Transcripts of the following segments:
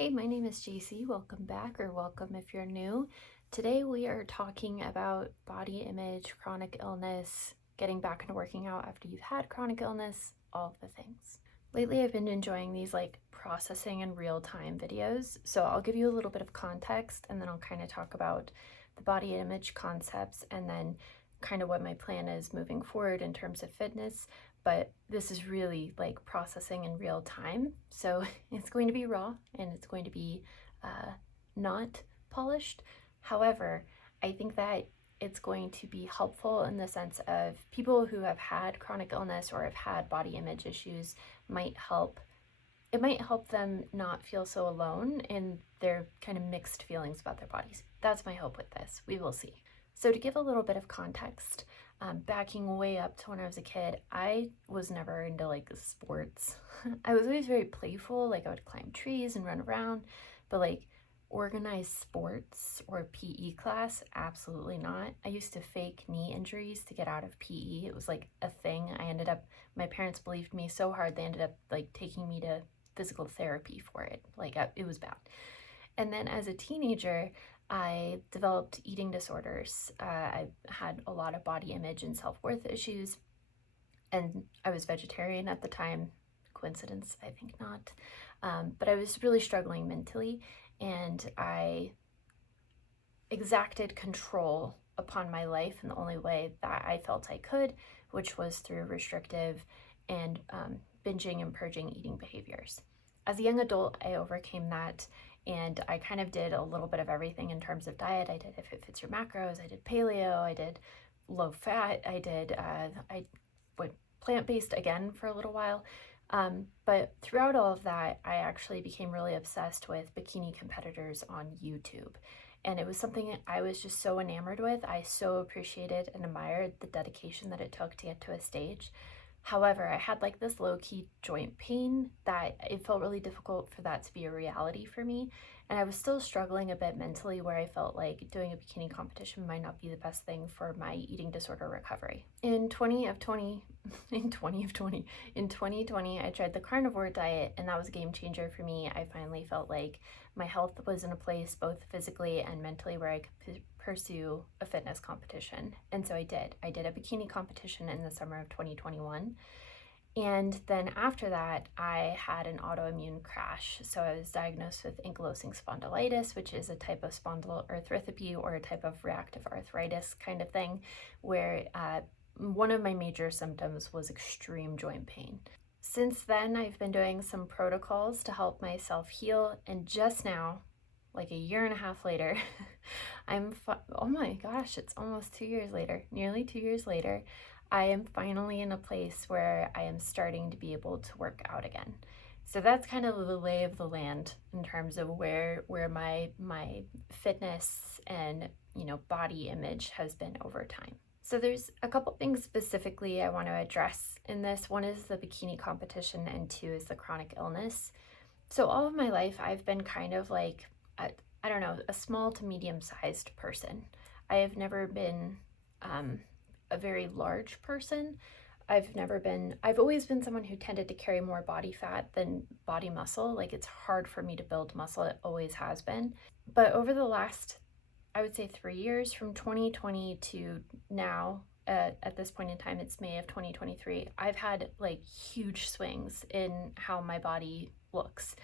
Hey, my name is JC. Welcome back, or welcome if you're new. Today we are talking about body image, chronic illness, getting back into working out after you've had chronic illness, all of the things. Lately I've been enjoying these processing in real time videos. So I'll give you a little bit of context and then I'll kind of talk about the body image concepts and then kind of what my plan is moving forward in terms of fitness. But this is really like processing in real time. So it's going to be raw and it's going to be not polished. However, I think that it's going to be helpful in the sense of people who have had chronic illness or have had body image issues it might help them not feel so alone in their kind of mixed feelings about their bodies. That's my hope with this. We will see. So to give a little bit of context, backing way up to when I was a kid, I was never into sports. I was always very playful. I would climb trees and run around, but organized sports or PE class, absolutely not. I used to fake knee injuries to get out of PE. It was a thing. My parents believed me so hard, they ended up taking me to physical therapy for it. It was bad. And then as a teenager, I developed eating disorders. I had a lot of body image and self-worth issues, and I was vegetarian at the time. Coincidence? I think not. But I was really struggling mentally, and I exacted control upon my life in the only way that I felt I could, which was through restrictive and binging and purging eating behaviors. As a young adult, I overcame that, and I kind of did a little bit of everything in terms of diet. I did If It Fits Your Macros, I did paleo, I did low fat, I went plant-based again for a little while. But throughout all of that, I actually became really obsessed with bikini competitors on YouTube. And it was something I was just so enamored with. I so appreciated and admired the dedication that it took to get to a stage. However, I had this low-key joint pain that it felt really difficult for that to be a reality for me. And I was still struggling a bit mentally, where I felt like doing a bikini competition might not be the best thing for my eating disorder recovery. In 2020, I tried the carnivore diet, and that was a game changer for me. I finally felt like my health was in a place both physically and mentally where I could pursue a fitness competition. And so I did. I did a bikini competition in the summer of 2021. And then after that, I had an autoimmune crash. So I was diagnosed with ankylosing spondylitis, which is a type of spondyloarthropathy or a type of reactive arthritis kind of thing, where one of my major symptoms was extreme joint pain. Since then, I've been doing some protocols to help myself heal, and just now, a year and a half later, oh my gosh, it's almost 2 years later, nearly 2 years later, I am finally in a place where I am starting to be able to work out again. So that's kind of the lay of the land in terms of where my fitness and body image has been over time. So there's a couple things specifically I want to address in this. One is the bikini competition, and two is the chronic illness. So all of my life, I've been kind of I don't know, a small to medium-sized person. I have never been a very large person. I've always been someone who tended to carry more body fat than body muscle. It's hard for me to build muscle. It always has been. But over the last, I would say 3 years, from 2020 to now, at this point in time, it's May of 2023, I've had huge swings in how my body looks.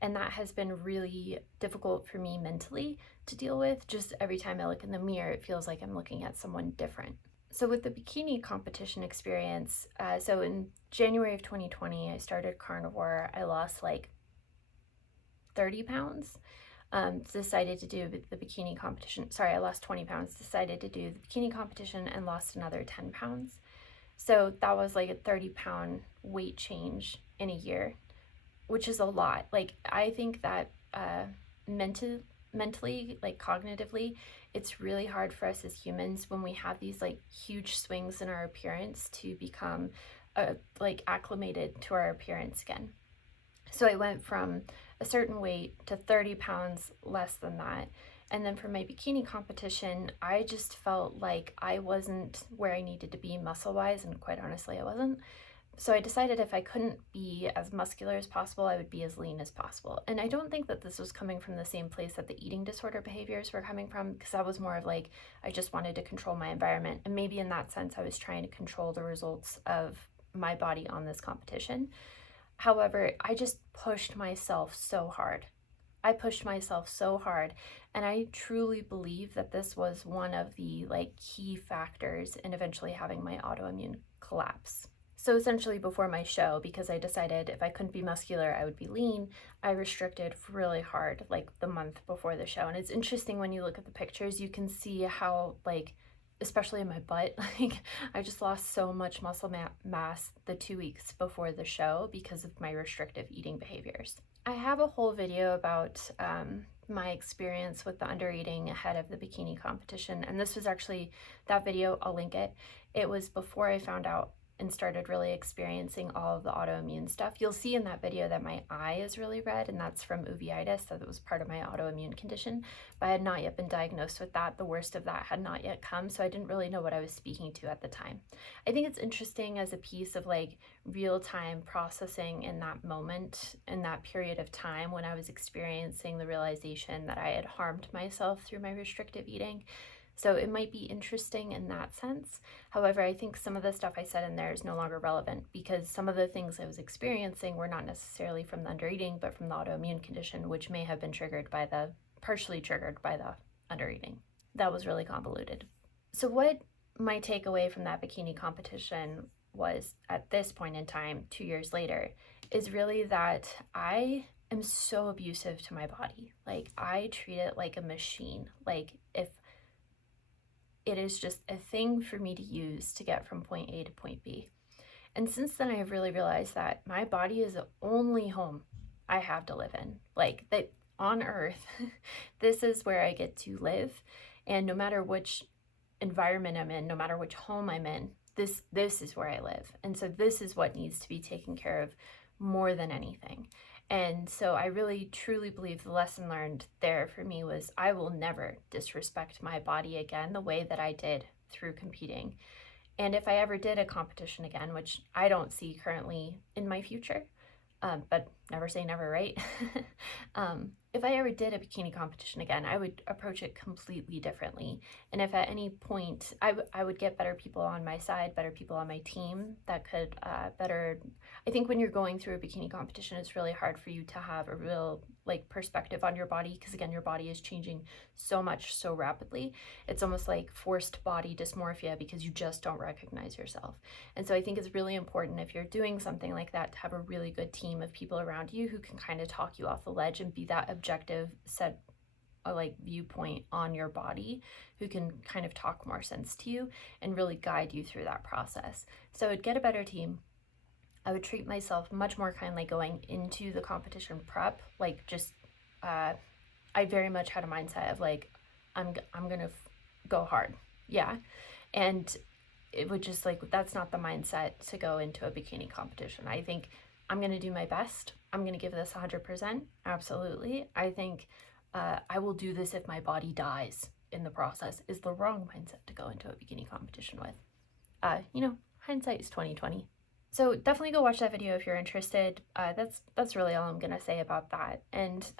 And that has been really difficult for me mentally to deal with. Just every time I look in the mirror, it feels like I'm looking at someone different. So with the bikini competition experience, so in January of 2020, I started carnivore. I lost 30 pounds. Decided to do the bikini competition. Sorry, I lost 20 pounds. Decided to do the bikini competition and lost another 10 pounds. So that was a 30-pound weight change in a year, which is a lot. I think that mentally, cognitively, it's really hard for us as humans when we have these huge swings in our appearance to become acclimated to our appearance again. So I went from a certain weight to 30 pounds less than that. And then for my bikini competition, I just felt like I wasn't where I needed to be muscle-wise, and quite honestly, I wasn't. So I decided if I couldn't be as muscular as possible, I would be as lean as possible. And I don't think that this was coming from the same place that the eating disorder behaviors were coming from, because I was more of like, I just wanted to control my environment. And maybe in that sense, I was trying to control the results of my body on this competition. However, I just pushed myself so hard. I pushed myself so hard, and I truly believe that this was one of the like key factors in eventually having my autoimmune collapse. So essentially before my show, because I decided if I couldn't be muscular, I would be lean, I restricted really hard like the month before the show. And it's interesting when you look at the pictures, you can see how like, especially in my butt, like I just lost so much muscle mass the 2 weeks before the show because of my restrictive eating behaviors. I have a whole video about my experience with the undereating ahead of the bikini competition, and this was actually, that video, I'll link it. It was before I found out and started really experiencing all of the autoimmune stuff. You'll see in that video that my eye is really red, and that's from uveitis, so that was part of my autoimmune condition, but I had not yet been diagnosed with that. The worst of that had not yet come, so I didn't really know what I was speaking to at the time. I think it's interesting as a piece of like real-time processing in that moment, in that period of time when I was experiencing the realization that I had harmed myself through my restrictive eating. So it might be interesting in that sense. However, I think some of the stuff I said in there is no longer relevant because some of the things I was experiencing were not necessarily from the undereating, but from the autoimmune condition, which may have been partially triggered by the undereating. That was really convoluted. So what my takeaway from that bikini competition was at this point in time, 2 years later, is really that I am so abusive to my body. Like I treat it like a machine. Like if it is just a thing for me to use to get from point A to point B. And since then, I have really realized that my body is the only home I have to live in. Like that on earth, this is where I get to live. And no matter which environment I'm in, no matter which home I'm in, this is where I live. And so this is what needs to be taken care of more than anything. And so I really truly believe the lesson learned there for me was I will never disrespect my body again the way that I did through competing. And if I ever did a competition again, which I don't see currently in my future, but never say never, right? If I ever did a bikini competition again, I would approach it completely differently. And if at any point I would get better people on my side, better people on my team that could I think when you're going through a bikini competition, it's really hard for you to have a real like perspective on your body because again, your body is changing so much so rapidly. It's almost like forced body dysmorphia because you just don't recognize yourself. And so I think it's really important if you're doing something like that to have a really good team of people around you who can kind of talk you off the ledge and be that objective set a like viewpoint on your body, who can kind of talk more sense to you and really guide you through that process. So I'd get a better team. I would treat myself much more kindly going into the competition prep. Like just, I very much had a mindset of like, I'm gonna go hard, yeah. And it would just like, that's not the mindset to go into a bikini competition. I think I'm gonna do my best. I'm gonna give this 100%, absolutely. I think I will do this if my body dies in the process is the wrong mindset to go into a bikini competition with. Hindsight is 20/20. So definitely go watch that video if you're interested. That's really all I'm gonna say about that. And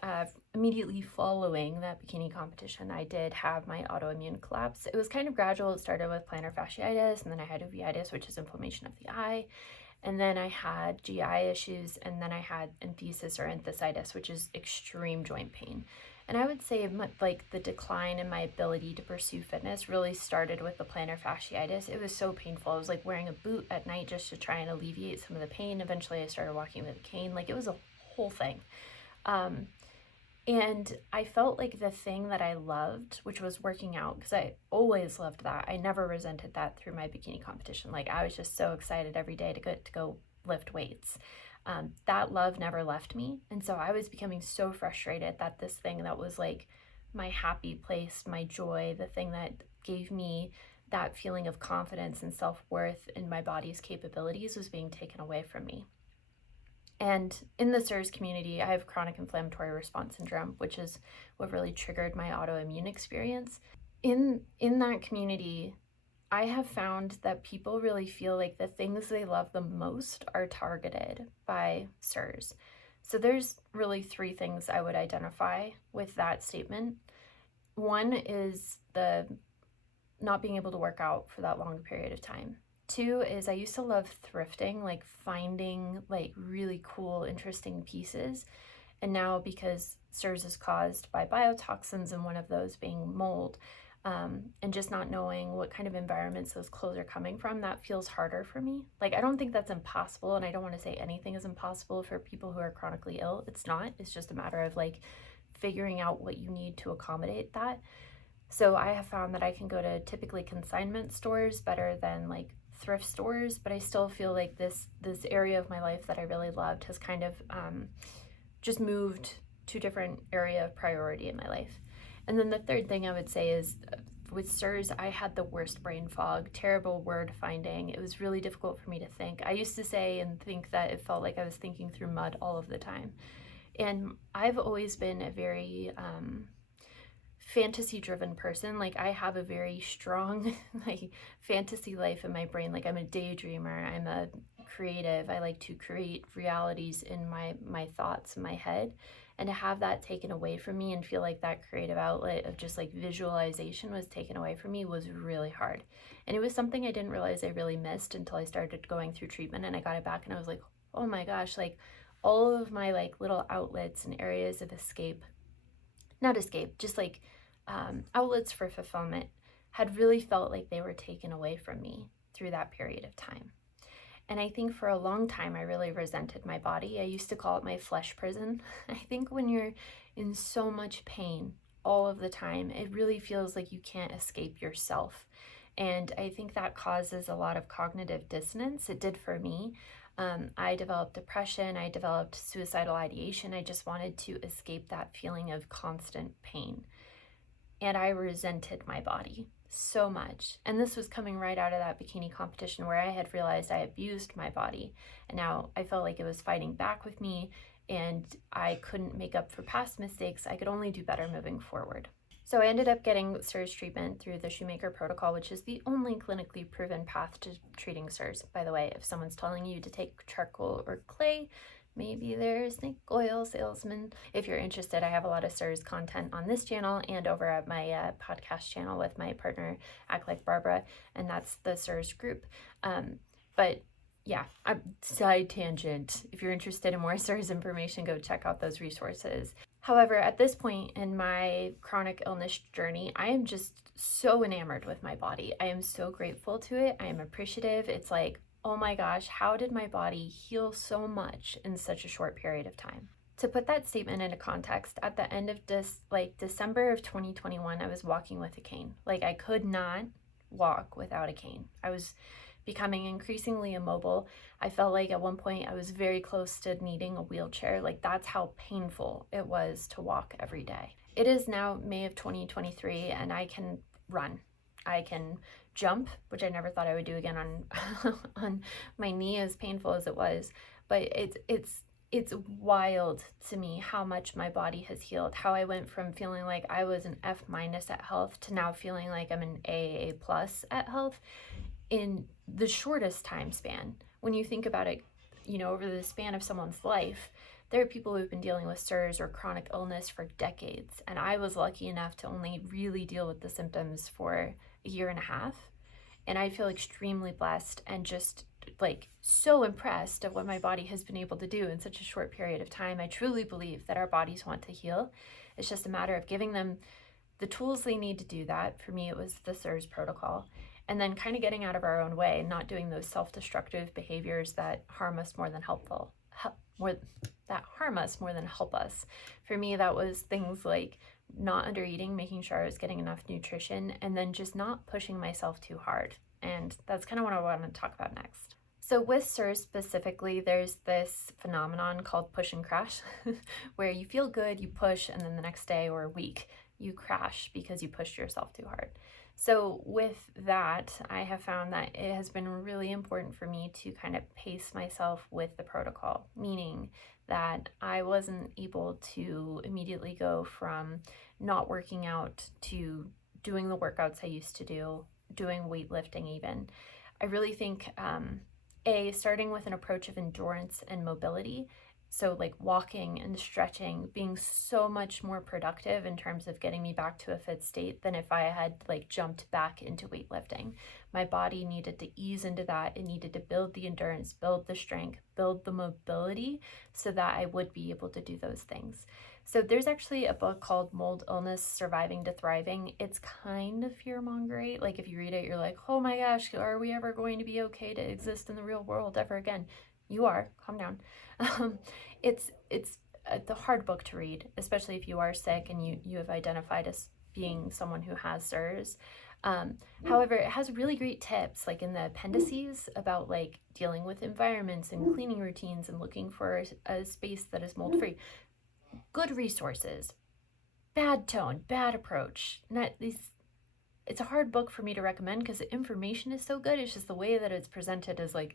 immediately following that bikini competition, I did have my autoimmune collapse. It was kind of gradual. It started with plantar fasciitis, and then I had uveitis, which is inflammation of the eye. And then I had GI issues, and then I had enthesis or enthesitis, which is extreme joint pain. And I would say like the decline in my ability to pursue fitness really started with the plantar fasciitis. It was so painful. I was like wearing a boot at night just to try and alleviate some of the pain. Eventually I started walking with a cane. Like it was a whole thing. And I felt like the thing that I loved, which was working out, because I always loved that. I never resented that through my bikini competition. Like I was just so excited every day to go lift weights. That love never left me. And so I was becoming so frustrated that this thing that was like my happy place, my joy, the thing that gave me that feeling of confidence and self-worth in my body's capabilities was being taken away from me. And in the CIRS community, I have chronic inflammatory response syndrome, which is what really triggered my autoimmune experience. In that community, I have found that people really feel like the things they love the most are targeted by CIRS. So there's really three things I would identify with that statement. One is the not being able to work out for that long period of time. Two is I used to love thrifting, like finding like really cool, interesting pieces. And now because CIRS is caused by biotoxins, and one of those being mold, and just not knowing what kind of environments those clothes are coming from, that feels harder for me. Like, I don't think that's impossible, and I don't want to say anything is impossible for people who are chronically ill. It's not. It's just a matter of like figuring out what you need to accommodate that. So I have found that I can go to typically consignment stores better than like thrift stores, but I still feel like this area of my life that I really loved has kind of just moved to a different area of priority in my life. And then the third thing I would say is with CIRS, I had the worst brain fog, terrible word finding. It was really difficult for me to think. I used to say and think that it felt like I was thinking through mud all of the time. And I've always been a very fantasy-driven person. Like, I have a very strong like fantasy life in my brain. Like, I'm a daydreamer. I'm a creative. I like to create realities in my thoughts in my head. And to have that taken away from me and feel like that creative outlet of just like visualization was taken away from me was really hard. And it was something I didn't realize I really missed until I started going through treatment, and I got it back, and I was like, oh my gosh, like all of my like little outlets and areas of escape, not escape, just like outlets for fulfillment had really felt like they were taken away from me through that period of time. And I think for a long time, I really resented my body. I used to call it my flesh prison. I think when you're in so much pain all of the time, it really feels like you can't escape yourself. And I think that causes a lot of cognitive dissonance. It did for me. I developed depression. I developed suicidal ideation. I just wanted to escape that feeling of constant pain. And I resented my body so much. And this was coming right out of that bikini competition where I had realized I abused my body. And now I felt like it was fighting back with me, and I couldn't make up for past mistakes. I could only do better moving forward. So I ended up getting CIRS treatment through the Shoemaker protocol, which is the only clinically proven path to treating CIRS. By the way, if someone's telling you to take charcoal or clay, maybe they're a snake oil salesman. If you're interested, I have a lot of CIRS content on this channel and over at my podcast channel with my partner, Act Like Barbara, and that's the CIRS group. But yeah, side tangent. If you're interested in more CIRS information, go check out those resources. However, at this point in my chronic illness journey, I am just so enamored with my body. I am so grateful to it. I am appreciative. It's like, oh my gosh, how did my body heal so much in such a short period of time? To put that statement into context, at the end of December of 2021, I was walking with a cane. Like, I could not walk without a cane. I was becoming increasingly immobile. I felt like at one point I was very close to needing a wheelchair. Like, that's how painful it was to walk every day. It is now May of 2023, and I can run. I can jump, which I never thought I would do again on my knee, as painful as it was. But it's wild to me how much my body has healed, how I went from feeling like I was an F- at health to now feeling like I'm an AA+ at health in the shortest time span. When you think about it, over the span of someone's life, there are people who've been dealing with CIRS or chronic illness for decades, and I was lucky enough to only really deal with the symptoms for a year and a half. And I feel extremely blessed and just like so impressed at what my body has been able to do in such a short period of time. I truly believe that our bodies want to heal. It's just a matter of giving them the tools they need to do that. For me, it was the CIRS protocol. And then kind of getting out of our own way and not doing those self-destructive behaviors that harm us more than help us. For me, that was things like not under eating, making sure I was getting enough nutrition, and then just not pushing myself too hard. And that's kind of what I want to talk about next. So with CIRS specifically, there's this phenomenon called push and crash, where you feel good, you push, and then the next day or a week, you crash because you pushed yourself too hard. So with that, I have found that it has been really important for me to kind of pace myself with the protocol, meaning that I wasn't able to immediately go from not working out to doing the workouts I used to do, doing weightlifting even. I really think, starting with an approach of endurance and mobility, so like walking and stretching, being so much more productive in terms of getting me back to a fit state than if I had like jumped back into weightlifting. My body needed to ease into that. It needed to build the endurance, build the strength, build the mobility so that I would be able to do those things. So there's actually a book called Mold Illness, Surviving to Thriving. It's kind of fear-mongering. Like if you read it, you're like, oh my gosh, are we ever going to be okay to exist in the real world ever again? You are, calm down. It's a hard book to read, especially if you are sick and you have identified as being someone who has CIRS. However, it has really great tips, like in the appendices, about like dealing with environments and cleaning routines and looking for a space that is mold-free. Good resources, bad tone, bad approach. It's a hard book for me to recommend because the information is so good. It's just the way that it's presented is like,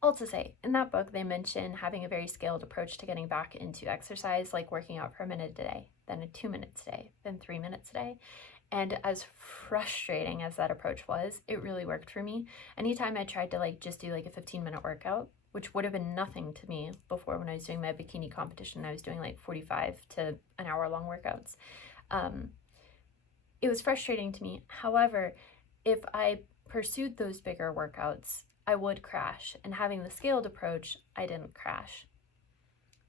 all to say, in that book, they mention having a very scaled approach to getting back into exercise, like working out for a minute a day, then 2 minutes a day, then 3 minutes a day. And as frustrating as that approach was, it really worked for me. Anytime I tried to like just do like a 15-minute workout, which would have been nothing to me before when I was doing my bikini competition, I was doing like 45 to an hour long workouts. It was frustrating to me. However, if I pursued those bigger workouts, I would crash, and having the scaled approach, I didn't crash.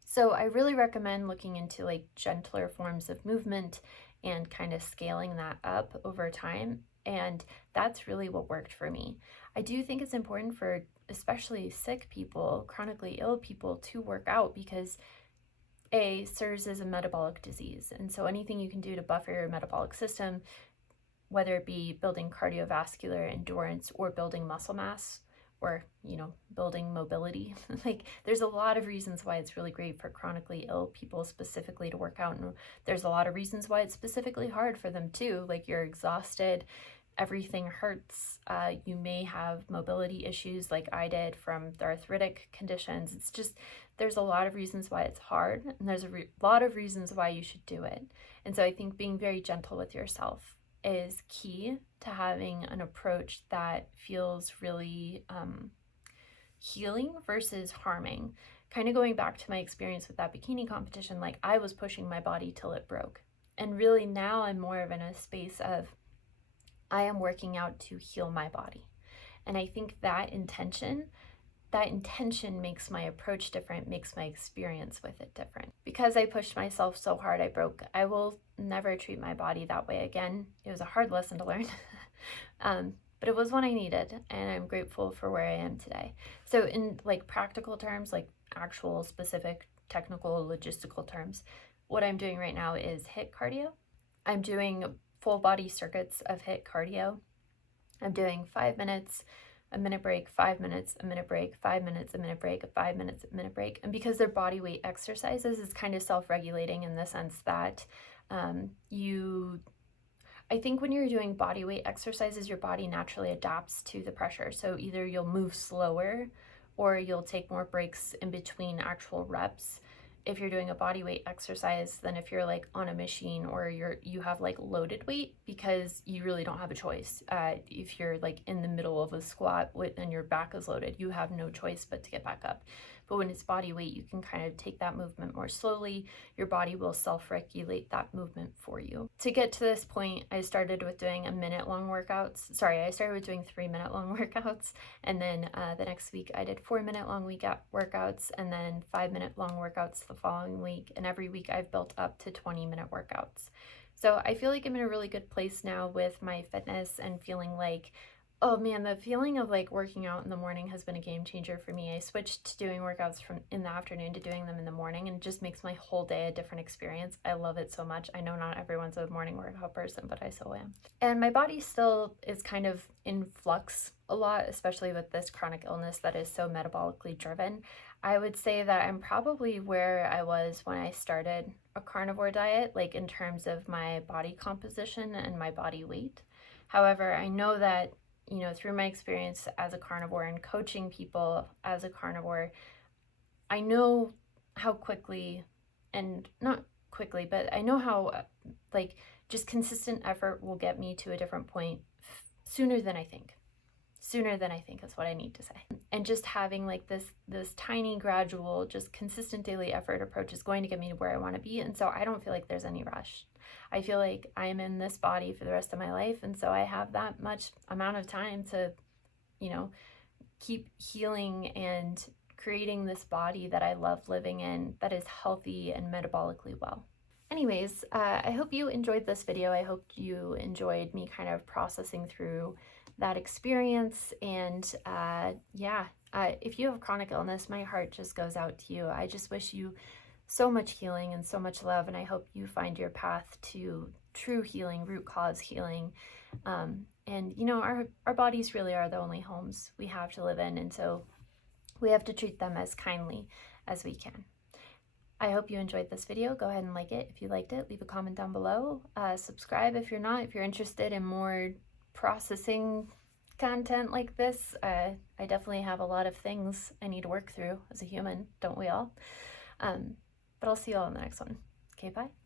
So I really recommend looking into like gentler forms of movement and kind of scaling that up over time. And that's really what worked for me. I do think it's important for especially sick people, chronically ill people, to work out because CIRS is a metabolic disease. And so anything you can do to buffer your metabolic system, whether it be building cardiovascular endurance or building muscle mass, or, building mobility. Like there's a lot of reasons why it's really great for chronically ill people specifically to work out. And there's a lot of reasons why it's specifically hard for them too. Like you're exhausted, everything hurts. You may have mobility issues like I did from the arthritic conditions. It's just, there's a lot of reasons why it's hard. And there's a lot of reasons why you should do it. And so I think being very gentle with yourself is key to having an approach that feels really healing versus harming. Kind of going back to my experience with that bikini competition, like I was pushing my body till it broke. And really now I'm more of in a space of I am working out to heal my body. And I think that intention makes my approach different, makes my experience with it different. Because I pushed myself so hard I broke, I will never treat my body that way again. It was a hard lesson to learn, but it was one I needed, and I'm grateful for where I am today. So in like practical terms, like actual specific technical logistical terms, what I'm doing right now is HIIT cardio. I'm doing full body circuits of HIIT cardio. I'm doing 5 minutes, a minute break, 5 minutes, a minute break, 5 minutes, a minute break, 5 minutes, a minute break. And because they're body weight exercises, it's kind of self-regulating in the sense that I think when you're doing body weight exercises, your body naturally adapts to the pressure. So either you'll move slower or you'll take more breaks in between actual reps if you're doing a body weight exercise than if you're like on a machine or you have like loaded weight, because you really don't have a choice. If you're like in the middle of a squat and your back is loaded, you have no choice but to get back up. But when it's body weight, you can kind of take that movement more slowly. Your body will self-regulate that movement for you. To get to this point, I started with doing 1-minute-long workouts. I started with doing 3-minute-long workouts. And then the next week I did 4-minute-long workouts, and then 5-minute-long workouts the following week. And every week I've built up to 20-minute workouts. So I feel like I'm in a really good place now with my fitness and feeling like, oh man, the feeling of like working out in the morning has been a game changer for me. I switched to doing workouts from in the afternoon to doing them in the morning, and it just makes my whole day a different experience. I love it so much. I know not everyone's a morning workout person, but I so am. And my body still is kind of in flux a lot, especially with this chronic illness that is so metabolically driven. I would say that I'm probably where I was when I started a carnivore diet, like in terms of my body composition and my body weight. However, I know that through my experience as a carnivore and coaching people as a carnivore, I know how quickly, and not quickly, but I know how like just consistent effort will get me to a different point sooner than I think. Sooner than I think is what I need to say. And just having like this tiny, gradual, just consistent daily effort approach is going to get me to where I want to be. And so I don't feel like there's any rush. I feel like I'm in this body for the rest of my life. And so I have that much amount of time to, you know, keep healing and creating this body that I love living in, that is healthy and metabolically well. Anyways, I hope you enjoyed this video. I hope you enjoyed me kind of processing through that experience. And if you have chronic illness, my heart just goes out to you. I just wish you so much healing and so much love, and I hope you find your path to true healing, root cause healing. And you know, our bodies really are the only homes we have to live in, and so we have to treat them as kindly as we can. I hope you enjoyed this video. Go ahead and like it if you liked it. Leave a comment down below. Subscribe if you're not. If you're interested in more processing content like this, I definitely have a lot of things I need to work through as a human, don't we all? But I'll see you all in the next one. Okay, bye.